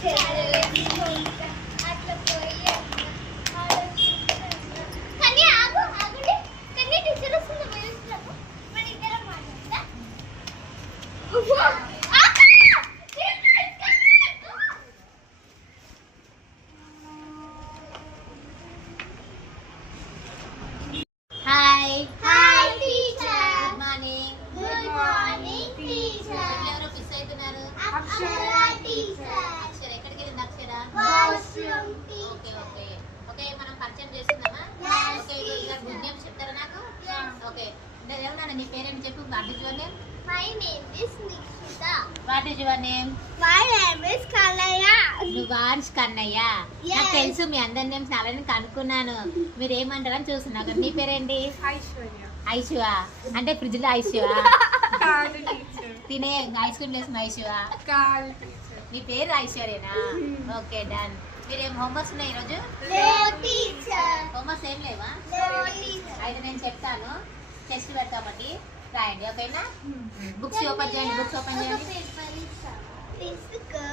అట్లా పోయి కానీ ఆగు ఆగుండి కానీ టీచర్ వస్తుంది పిలుస్తున్నాము మన ఇద్దరం మాట్లాడతా hi hi teacher good morning good morning teacher ఎవరో మిస్ అవుతున్నారు అక్షర టీచర్ అక్షర ఎక్కడికి వెళ్ళింది Akshara washroom okay okay okay మనం పరిచయం చేసుకుందామా Yes, ఓకే ఇక గుడ్ నేమ్ చెప్తారా నాకు ఓకే ఎవరన్నా నీ పేరేంటి చెప్పు what is your name my name is Nikshita what is your name my name is కలయ నువ్వాన్స్ కన్నయ్య Yes. నాకు తెలుసు మీ అందరి నేమ్స్ అలానే కనుక్కున్నాను మీరు ఏమంటారని చూస్తున్నా కదా నీ పేరేంటి ఐశ్వర్య ఐశువా అంటే ఫ్రిడ్జ్ లో ఐశువా కాదు టీచర్ తినే ఐస్ క్రీమ్ వేసిన ఐశువా కాదు టీచర్ మీ పేరు ఐశ్వర్యనా ఓకే డన్ మీరేం హోంవర్క్స్ ఉన్నాయి ఈరోజు నో టీచర్ హోంవర్క్స్ ఏం లేవా నో టీచర్ అయితే నేను చెప్తాను టెస్ట్ పెడతామని రాయండి ఓకేనా బుక్స్ ఓపెన్ చేయండి బుక్స్ ఓపెన్ చేయండి పేపర్ ఇస్తా తీసుకో